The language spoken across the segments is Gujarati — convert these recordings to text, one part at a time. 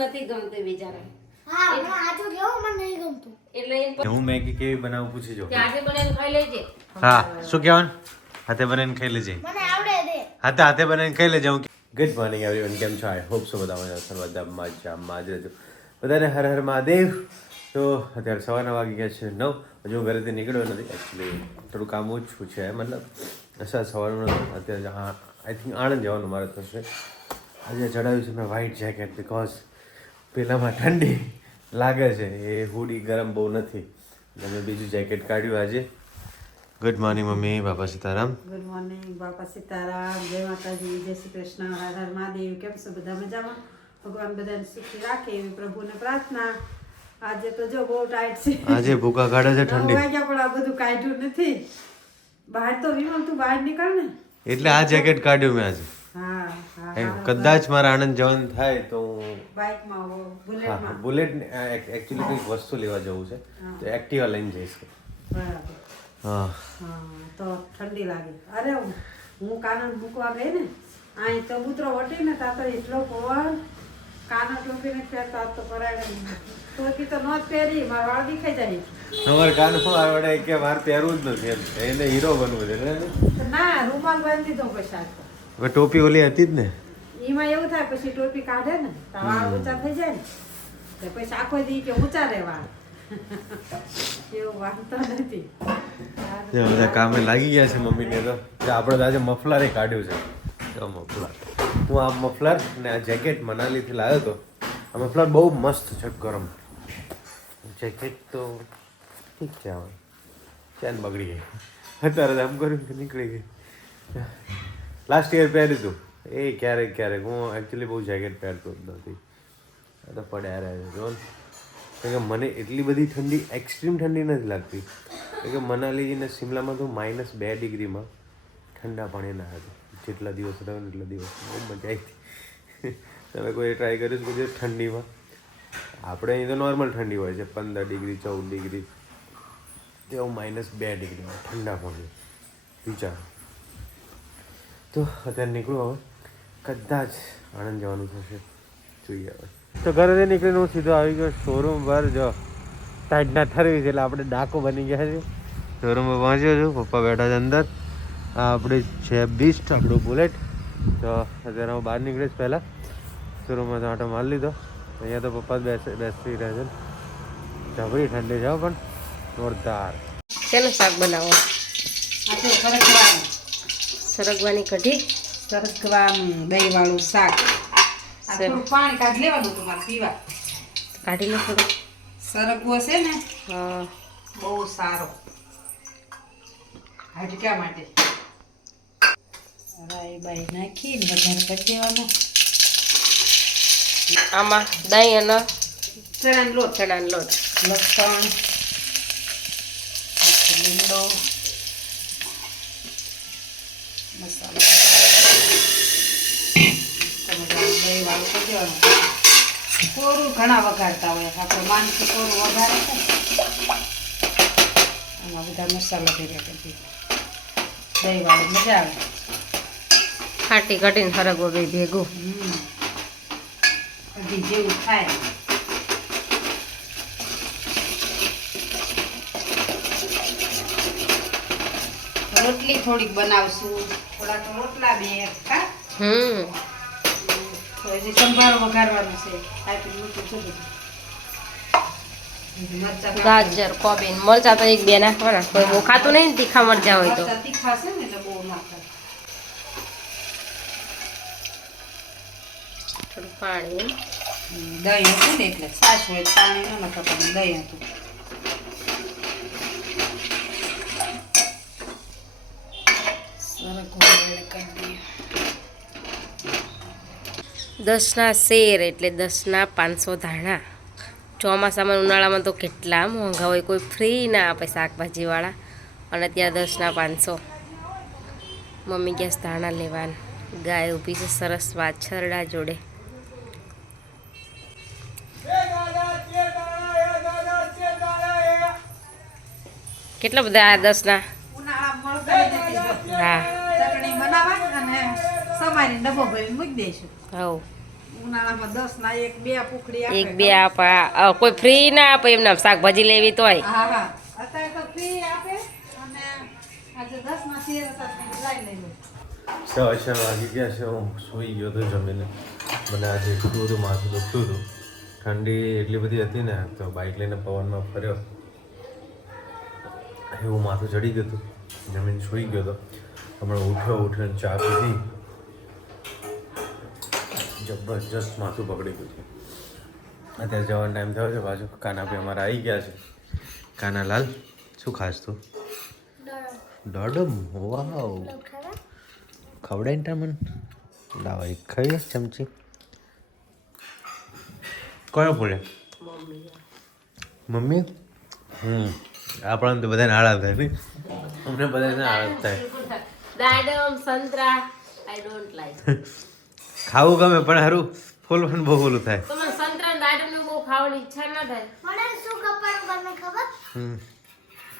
નથી ગમતું બિચારા હા કેવું મને નહીં ગમતું. એટલે એમ પ- હું મેગી કેવી બનાવું પૂછી જો. કે આજે બનાવીને ખાઈ લેજે. હા શું કહેવાનું? હાથે બનાવીને ખાઈ લેજે. મને આવડે દે. હાથે હાથે બનાવીને ખાઈ લેજે હું ગુડ મોર્નિંગ એવરીવન કેમ છો? આઈ હોપ સો બધા મજા છો બધા મજામાં જ રહેજો. બધાને હર હર મહાદેવ. તો અત્યારે સવારના વાગી ગયા છે નવ. હજુ હું ઘરેથી નીકળ્યો નથી. એકચ્યુઅલી થોડું કામ ઓછું છે મતલબ અસર સવારનું અત્યારે હા આઈ થિંક આણંદ જવાનું મારે થશે. આજે ચડાવ્યું છે મેં વ્હાઇટ જેકેટ બિકોઝ પેલામાં ઠંડી લાગે છે. એ હુડી ગરમ બહુ નથી. એટલે મેં બીજું જેકેટ કાઢ્યું આજે. ગુડ મોર્નિંગ મમ્મી બાપા સીતારામ. ગુડ મોર્નિંગ બાપા સીતારામ. જય માતાજી જય શ્રી કૃષ્ણ. હર હર મહાદેવ. કેમ છો બધા મજામાં? ભગવાન બધાને સુખી રાખે એવી પ્રભુને પ્રાર્થના. આજે તો જો બહુ ટાઈટ છે. આજે ભૂકા કાઢે છે ઠંડી. વાગ્યા પણ આ બધું કાઢ્યું નથી. બહાર તો વિમલ તું બહાર નીકળ ને. એટલે આ જેકેટ કાઢ્યું મેં આજે. એમ કદાચ મારા આણંદ જવાનું થાય તો હું હા બુલેટ એકચ્યુઅલી કંઈક વસ્તુ લેવા જવું છે. તો એક્ટિવા લઈને જઈશ. હા. તો ઠંડી લાગે. અરે હું કાનન મૂકવા ગઈ ને અહીં ચબૂતરો વટી ને તા તો એટલો પવન કાના ટોપીને પહેરતા તો પરાડે ટોપી તો ન પહેરી મારા વાળ દેખાઈ જાય. તમારે કાન શું આવડે કે મારે પહેરવું જ નથી એને હીરો બનવું છે ના? રૂમાલ બાંધી પછી આખો હવે ટોપી ઓલી હતી જ ને. એમાં એવું થાય પછી ટોપી કાઢે ને તો વાળ ઊંચા થઈ જાય ને તો પછી આખો દી કે ઊંચા રહે વાળ એવું વાંધો નથી. બધા કામે લાગી ગયા છે મમ્મીને તો. આપણે આજે મફલરે કાઢ્યું છે. તો મફલર. હું આ મફલર ને આ જેકેટ મનાલીથી લાવ્યો હતો. આ મફલર બહુ મસ્ત છે ગરમ. જેકેટ તો ઠીક છે હવે. ચેન બગડી ગઈ. અત્યારે આમ કર્યું કે નીકળી ગઈ. લાસ્ટ યર પહેર્યું હતું એ ક્યારેક ક્યારેક. હું એકચ્યુઅલી બહુ જેકેટ પહેરતો જ નથી. તો પડ્યા રહે જોન કારણ કે મને એટલી બધી ઠંડી એક્સ્ટ્રીમ ઠંડી નથી લાગતી. કારણ કે મનાલી અને શિમલામાં તો માઇનસ બે ડિગ્રીમાં ઠંડા પાણી ના હતું. જેટલા દિવસ ને એટલા દિવસ. બહુ મજા આવી હતી. તમે કોઈ ટ્રાય કર્યું છે ઠંડીમાં? આપણે અહીં તો નોર્મલ ઠંડી હોય છે. પંદર ડિગ્રી, ચૌદ ડિગ્રી. તેવું માઇનસ બે ડિગ્રીમાં ઠંડા પાણી. વિચારો. તો અત્યારે નીકળું હવે. કદાચ આણંદ જવાનું થશે. જોઈએ હવે. તો ઘરેથી નીકળીને હું સીધો આવી ગયો શોરૂમ પર. જો ટાઈટના ઠરવી છે એટલે આપણે ડાકો બની ગયા છે શોરૂમમાં પહોંચ્યો છું. પપ્પા બેઠા છે અંદર. આ આપણી છે બીસ્ટ આપણું બુલેટ તો અત્યારે હું બહાર નીકળીશ પહેલાં. શોરૂમમાં તો આટો મારી લીધો. અહીંયા તો પપ્પા બેસે બેસી રહે છે. જબરી ઠંડી છે પણ. જોરદાર. ચાલો શાક બનાવો? આ તો સરગવાનું કઢી. સરગવા દહીં વાળું શાક પાણી કાઢી લેવાનું તમારે પીવા. કાઢી લો થોડું. સરગવો છે ને હા. બહુ સારો. હાડકા માટે. રાઈ બાઈ નાખીને વધારે કરી દેવાનો આમાં દહીં અને ચણાનો લોટ. ચણાનો લોટ. લસણ લીમડો મસાલો તમે દહીં વાળું કરી દેવાનું કોરું ઘણા વઘારતા હોય આપણે માનથી કોરું વઘારે છે. આમાં બધા મસાલા ભેગા કરી દીધા. દહીં વાળું મજા આવે. ખાટી કાઢીને ફરગો ભાઈ ભેગું. કઢી જેવું થાય. રોટલી થોડીક બનાવશું. થોડાક રોટલા બે હા? હમ. તો હજી સંભારો વઘારવાનું છે. કાપી મૂકી છે બધું. ગાજર કોબીન મરચા તો એક બે નાખવાના. કોઈ બહુ ખાતું નહીં તીખા મરચા હોય તો. તીખા છે ને એટલે બહુ નાખતા થોડું પાણી. દહીં હતું ને એટલે સાસ હોય પાણી ન નખાય પણ દહીં હતું. સરગવો કરી દઈએ. દસના શેર એટલે દસના પાંચસો ધાણા. ચોમાસામાં ઉનાળામાં તો કેટલા મોંઘા હોય કોઈ ફ્રી ના આપે શાકભાજીવાળા. અને ત્યાં દસના પાંચસો. મમ્મી ગયા ધાણા લેવાના? ગાય ઊભી છે સરસ વાછરડા જોડે. કેટલા બધા આ દસના. હા. સમારી ડબ્બો ભરી મૂકી દઈશું હવ. ઉનાળામાં દસ ના એક બે પુખડી આપે. એક બે આપા. કોઈ ફ્રી ના આપે એમને શાકભાજી લેવી તોય. હા હા. અત્યારે તો ફ્રી આપે અને આજે દસ ના શેર હતા તો લઈ સવા છ વાગી ગયા છે હું સૂઈ ગયો હતો જમીને. મને આજે એટલું હતું માથું દુખતું હતું. ઠંડી એટલી બધી હતી ને તો બાઇક લઈને પવનમાં ફર્યો. એવું માથું ચડી ગયું હતું. જમીન સૂઈ ગયો હતો. હમણાં ઉઠ્યો ઉઠીને ચા પીધી. જબરજસ્ત માથું પકડી ગયું છે. અત્યારે જવાનો ટાઈમ થયો છે પાછું કાના બી અમારા આવી ગયા છે. કાનાલાલ શું ખાસ તું? દોડમ વાવ. ખવડાવીને તાર મને? લાવો એક ખાઈ ચમચી. કયો બોલે મમ્મી? હમ આપણને તો બધાને આળા થાય નહીં. અમને બધાને આળા થાય. દાડમ સંતરા આઈ ડોન્ટ લાઈક ખાવું ગમે પણ સારું ફૂલ પણ બહુ ઓલું થાય. તો સંતરા દાડમ ને બહુ ખાવાની ઈચ્છા ના થાય. મને શું કપડું ગમે ખબર?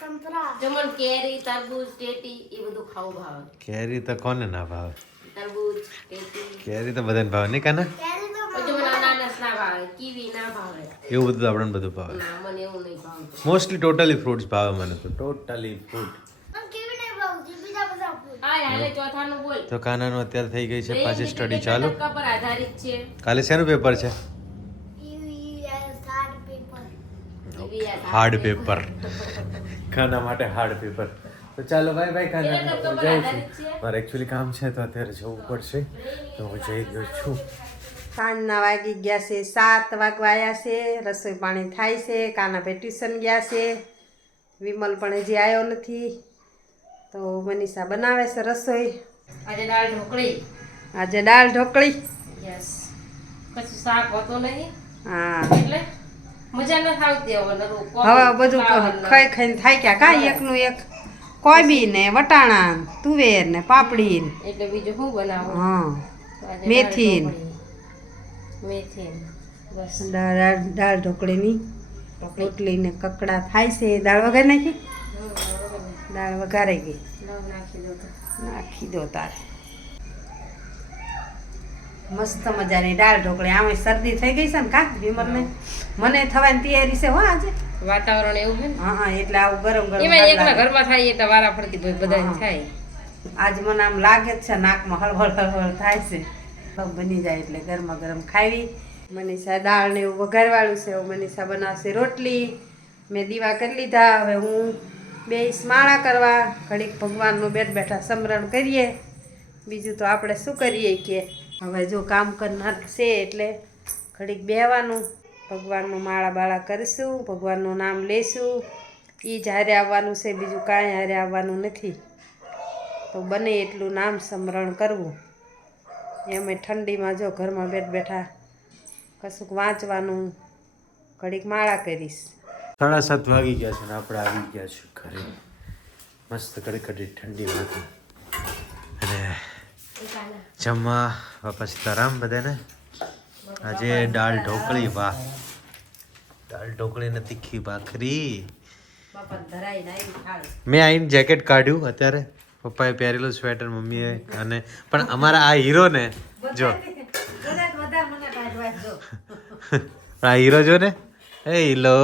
સંતરા જો કેરી તરબૂચ ટેટી એ બધું ખાવું ભાવે. કેરી તો કોને ના ભાવે? તરબૂચ ટેટી. કેરી તો બધાને ભાવે નહીં કાના? ત્યારે તો મને અનાનસ ના ભાવે કીવી ના ભાવે. એવું બધું તો આપણને બધું ભાવે. ના મને એવું નહીં ભાવતું. મોસ્ટલી ટોટલી ફ્રૂટ્સ ભાવે મને તો. ટોટલી ફ્રૂટ મને કેવી નહીં ભાવતી બીજા બધા ફૂલ હા હાલે ચોથાનું બોલ તો કાનાનું અત્યારે થઈ ગઈ છે પાછી સ્ટડી ચાલુ. ટકા પર આધારિત છે. કાલે શેનું પેપર છે? Hard paper. ખાના માટે હાર્ડ પેપર. તો ચાલો ભાઈ ભાઈ ખાના હું જઈ છું. મારે એકચ્યુઅલી કામ છે તો અત્યારે જવું પડશે. તો હું જઈ ગયો છું. સાંજના વાગી ગયા છે સાત વાગવા આવ્યા છે રસોઈ પાણી થાય છે કાના ભાઈ ટ્યુશન ગયા છે. વિમલ પણ હજી આવ્યો નથી. તો મનીષા બનાવે છે રસોઈ. આજે દાળ ઢોકળી. આજે દાળ ઢોકળી. યસ. કશું શાક હોતો નહીં. હા. એટલે મજા ન થાવતી હવે બધું ખાઈ ખાઈને થાય ક્યાં? કાંઈ એકનું એક. કોબી ને વટાણા તુવેર ને પાપડી ને. એટલે બીજું શું બનાવું? હા. મેથી. મેથી દાળ- દાળ ઢોકળીની. રોટલી ને કકડા થાય છે. દાળ વગર નાખી? દાળ વઘારાઈ ગઈ. નાખી દો તારે. મસ્ત મજાની દાળ ઢોકળી. આમે શરદી થઈ ગઈ છે ને કા વિમલને મને થવાની તૈયારી છે હો આજે. વાતાવરણ એવું છે હા હા એટલે આવું ગરમ ગરમ એમાં એકલા ઘરમાં થાય એટલે વારા ફરતી ભાઈ બધાને થાય. આજ મને આમ લાગે જ છે નાકમાં હળવળ હળવળ થાય છે. બની જાય એટલે ગરમા ગરમ ખાવી. મનીષા દાળ ને એવું વઘારવાળું છે. મનીષા બનાવશે રોટલી. મેં દીવા કરી લીધા. હવે હું બે માળા કરવા, ઘડીક ભગવાનનું બેઠ બેઠા સમરણ કરીએ. બીજું તો આપણે શું કરીએ કે હવે જો કામ કરનાર છે એટલે ઘડીક બેહવાનું, ભગવાનનું માળા બાળા કરીશું, ભગવાનનું નામ લઈશું એ જ હારે આવવાનું છે, બીજું કાંઈ હારે આવવાનું નથી. તો બને એટલું નામ સ્મરણ કરવું. એમ ઠંડીમાં જો ઘરમાં બેઠ બેઠા કશુંક વાંચવાનું, ઘડીક માળા કરીશ. સાડા સાત વાગી ગયા છે ને આપણે આવી ગયા છે ઘરે. મસ્ત કડકડી ઠંડી હતી અને જમવા બાપા સીતારામ બધાને. આજે દાળ ઢોકળી વાહ. દાળ ઢોકળી ને તીખી ભાખરી. મેં આઈને જેકેટ કાઢ્યું અત્યારે. પપ્પાએ પહેરેલું સ્વેટર મમ્મીએ અને પણ અમારા આ હીરો ને જો. આ હીરો જો ને. એ હીલો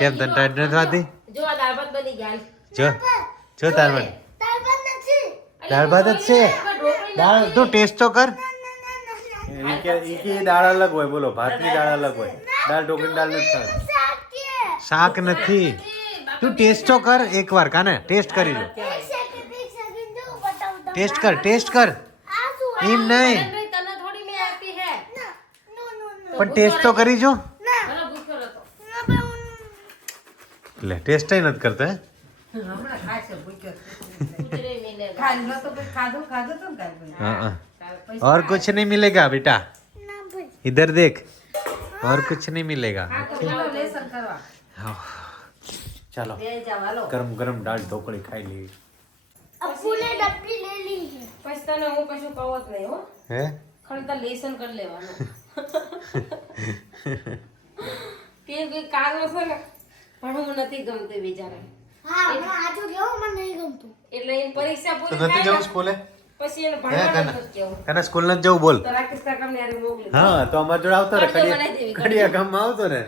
કેમ તને ટાઈટ નથી થતી? જો આ દાળ ભાત બની ગયા. જો જો તાર ભાત. દાળ ભાત જ છે. દાળ તું ટેસ્ટ તો કર. દાળ અલગ હોય બોલો ભાતની દાળ અલગ હોય. દાળ ઢોકળી દાળ નથી શાક શાક નથી. તું ટેસ્ટ તો કર એકવાર કાને? ટેસ્ટ કરી લો. ટેસ્ટ કર ટેસ્ટ કર. એમ નહીં. નહીં, તને થોડી મેં આપી હે. ના નો નો નો. પણ ટેસ્ટ તો કરી જો ના ભલે ભૂખ્યો હતો ના પણ હું- લે ટેસ્ટ નથી કરતા હે? હમણાં ખાશે ભૂખ્યો ઉતરે મિલે ખાલી નતો પછી ખાધું ખાધું તું ને કાંઈ हाँ हाँ और कुछ नहीं मिलेगा बेटा ના ભાઈ इधर देख और कुछ नहीं मिलेगा લેસન કરવા हाँ। चलो બે જાવ હાલો गरम गरम दाल ढोकड़ी खाई ली અપુ ને ડબ્બી લે લી છે પછી તને હું કશું કહું જ નહીં હો है ખાલી તાર લેસન કરી લેવાનું કેમ કે કાગળ છે ને નથી ગમતું બિચારા હા કેવું મને નહીં ગમતું. એટલે એની પરીક્ષા तो પૂરી નથી થાય જવું સ્કૂલે? પછી એને ભણવાનું કેવું કાના સ્કૂલ નથી જવું? બોલ. તો રાકેશ કાકાને યારે મોકલી હા તો અમાર જોડે આવતો રે કડિયા બનાવી દેવી, આવતો ને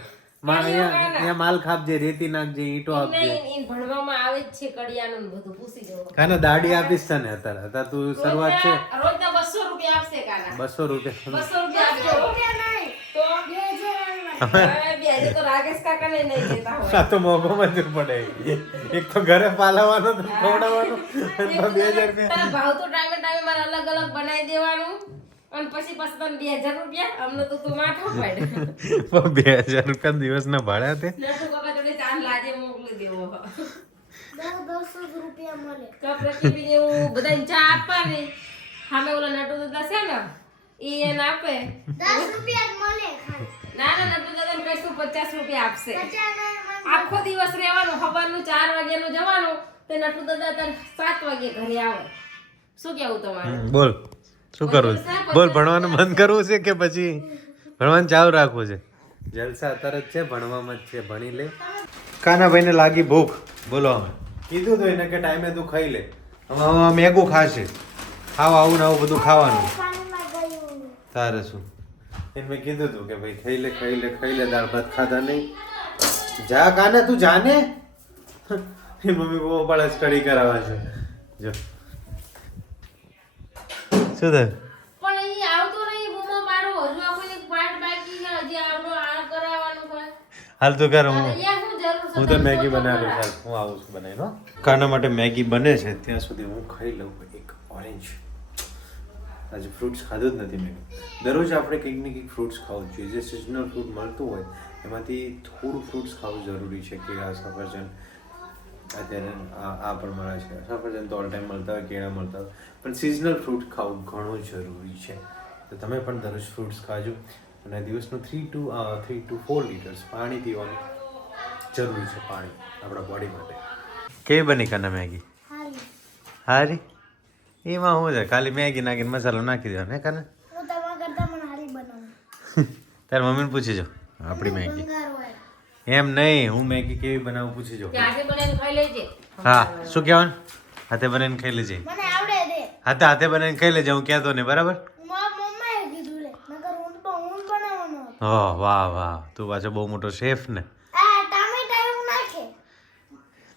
માં અહીંયા અહીંયા માલ ખાપજે રેતી નાખજે ઈંટો આપજે. નહીં, ભણવામાં આવે જ છે કડિયાનું ને બધું પૂછી જવું. કાના દાડી આપીશ તને અત્યારે. અત્યારે તું શરૂઆત છે. રોજના- બસો રૂપિયા આપશે કાના. રૂપિયા. બસો રૂપિયા આપજો. બે હજાર રૂપિયા. રૂપિયા દિવસના ભાડા તે ચાંદ ચા આપવાની સામે ઓલા નટુ દાદા છે ને એ એને આપે દસ રૂપિયા મળે ના ના નટુ દાદાને કહીશું પચાસ રૂપિયા આપશે. આખો દિવસ રહેવાનું સવારનું ચાર વાગ્યાનું જવાનું તે નટુ દાદા તને સાત વાગે ઘરે આવે. શું કેવું તમારું? બોલ. શું કરવું છે? બોલ ભણવાનું મન કરવું છે કે પછી? ભણવાનું ચાલુ રાખવું છે? જલસા અત્યારે જ છે ભણવામાં જ છે ભણી લે. કાનાભાઈને લાગી ભૂખ. બોલો અમે કીધું તો એને કે ટાઈમે તું ખાઈ લે. હવે મેગું ખાશે. ખાવા આવું ને આવું બધું ખાવાનું. સારું તારે શું? એને મેં કીધું તું કે ભાઈ ખાઈ લે ખાઈ લે ખાઈ લે દાળ ભાત ખાધા નહીં. જા કાને તું જાને? એ મમ્મી બહુ પાડે સ્ટડી કરાવવા છે. જો. શું થયું? પણ ઈ આવતો નહીં બૂમો પાડો હજુ આપણને પાઠ બાકી છે હજી આવડો આ કરાવવાનું હોય હાલ તો કર હું અહીંયા શું જરૂર છે? હું તો મેગી બનાવી હાલ હું આવું છું બનાવીને હો. કાના માટે મેગી બને છે ત્યાં સુધી હું ખાઈ લઉં એક ઓરેન્જ આજે ફ્રૂટ્સ ખાધું જ નથી મેં. દરરોજ આપણે કંઈક ને કંઈક ફ્રૂટ્સ ખાવું જોઈએ. જે સિઝનલ ફ્રૂટ મળતું હોય એમાંથી થોડું ફ્રૂટ્સ ખાવું જરૂરી છે કેળા સફરજન અત્યારે આ આ પણ મળે છે. સફરજન તો ઓલ ટાઈમ મળતા હોય કેળા મળતા હોય. પણ સિઝનલ ફ્રૂટ ખાવું ઘણું જરૂરી છે. તો તમે પણ દરરોજ ફ્રૂટ્સ ખાજો અને દિવસનું three two three two four litres પાણી પીવાનું જરૂરી છે પાણી આપણા બોડી માટે. કેવી બની કને મેગી? હારી. હારી? એમાં શું છે? ખાલી મેગી નાખીને મસાલો નાખી દેવાનો હે કાના? તારી મમ્મીને પૂછી જો આપણી મેગી. એમ નહીં હું મેગી કેવી બનાવું પૂછી જો. કે આજે બનાવીને ખાઈ લેજે. હા શું કહેવાનું? હાથે બનાવીને ખાઈ લેજે. મને આવડે દે. હાથે હાથે બનાવીને ખાઈ લેજે હું કહેતો નહીં બરાબર? મારા મમ્માએ કીધું લે નકર હું વાહ વાહ તું પાછો બહુ મોટો શેફ ને. આ ટામેટા એવું નાખે.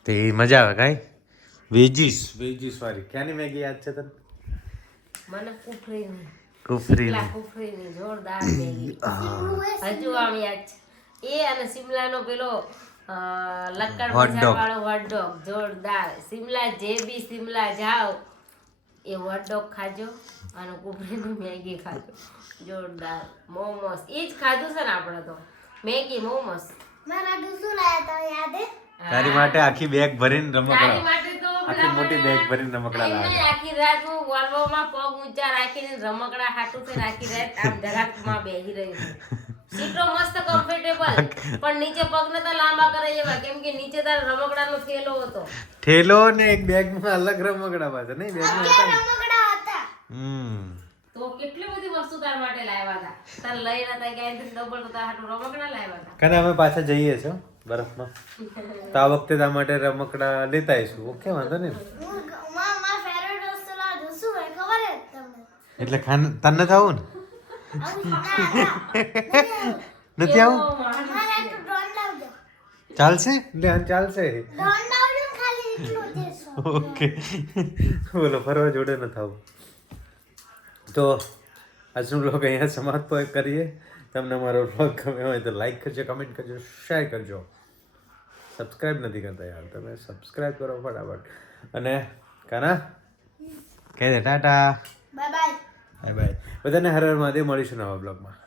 તો એ મજા આવે કાંઈ? વેજીસ. વેજીસ વાળી. ક્યાંની મેગી યાદ છે તને? મને કુફરીની. કુફરી શિમલા કુફરીની જોરદાર મેગી. હજુ આમ યાદ છે. એ અને શિમલાનો પેલો અ, લક્કડ. મસાલાવાળો hot dog. જોરદાર. શિમલા જે બી શિમલા જાઓ એ dog ખાજો અને કુફરીની મેગી ખાજો. જોરદાર. મોમોસ. એ જ ખાધું છે ને આપણે તો. મેગી મોમોસ. મારા ડુસુ લાયા તા યાદ તારી માટે આખી બેગ ભરીને તારી માટે આખી મોટી બેગ ભરીને રમકડા લાવે. આખી રાત હું વોલ્વોમાં પગ ઊંચા રાખીને રમકડા હાટું થઈને રાખી રાત આમ ધરાકમાં બેહી રહી સીટો મસ્ત કમ્ફર્ટેબલ પણ નીચે પગ નતા લાંબા કરે એવા કેમ કે નીચે તાર રમકડાનો થેલો હતો. થેલો ને એક બેગમાં અલગ રમકડા પાછા નહીં? બેગમાં હતા રમકડા હતા. હમ. તો કેટલી બધી વસ્તુ તાર માટે લાવ્યા હતા? તાર લઈ હતા ગયા ડબલ હતા હાટું રમકડા લાવ્યા હતા. કને અમે પાછા જઈએ છો બરફમાં? તો આ વખતે તા માટે રમકડા લેતા આવીશું. ઓકે વાંધો નહીં. એટલે ખાન તને નથી આવું ના? નથી આવું? ચાલશે? લે ચાલશે. ઓકે. બોલો ફરવા જોડે ન થાવ તો આજનો બ્લોગ અહીંયા સમાપ્ત કરીએ. તમને મારો બ્લોગ ગમે હોય તો લાઈક કરજો કમેન્ટ કરજો શેર કરજો. સબસ્ક્રાઇબ નથી કરતા યાર તમે સબસ્ક્રાઇબ કરો ફટાફટ. અને કાના? કહી દે tata. Bye bye. Bye bye. બધાને હર હર મહાદેવ મળીશું નવા બ્લોગમાં.